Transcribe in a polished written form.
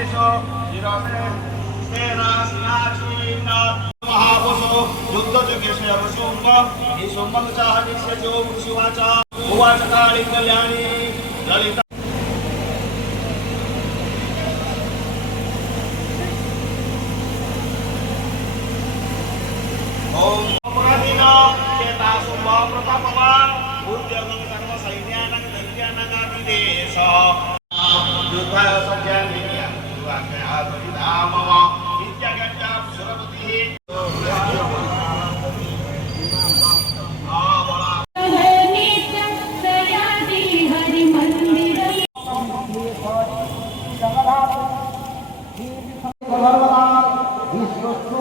Deso, Jirame, Stera, Sinachina, Mahaboso, Yudha Jageshya Vasumba, Isumbancha Hadisya Jo Mushivacha, Uvachakali Kalyani, Lalita. Om Pradina, Kita Sumba Pratapava, Buddha Mangasarva Sainyana, Dhyana Nadi Desa, Yudha Sajjaniya, Yudha Adhidamava, Vidya Gajja Surabati. Viశ్వస్సు